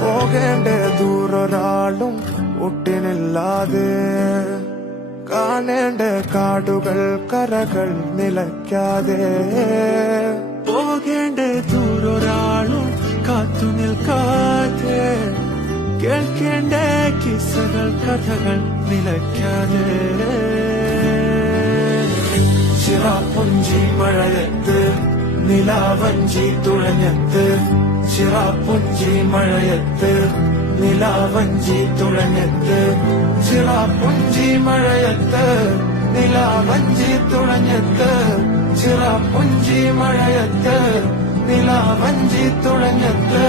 പോകേണ്ട ദൂരൊരാളും ഒട്ടിനില്ലാതെ കാണേണ്ട കാടുകൾ കരകൾ നിലയ്ക്കാതെ പോകേണ്ട ദൂരൊരാളും കാത്തു നിൽക്കാതെ കേൾക്കേണ്ട കിസ്സകൾ കഥകൾ നിലയ്ക്കാതെ ചിറാപ്പുഞ്ചി മഴയത്ത് നിലാവഞ്ചി തുഴഞ്ഞത്ത് ചിറാപ്പുഞ്ചി മഴയത്ത് നിലാവഞ്ചി തുഴഞ്ഞത്ത് ചിറാപ്പുഞ്ചി മഴയത്ത് നിലാവഞ്ചി തുഴഞ്ഞത്ത് ചിറാപ്പുഞ്ചി മഴയത്ത് നിലാവഞ്ചി തുഴഞ്ഞത്ത്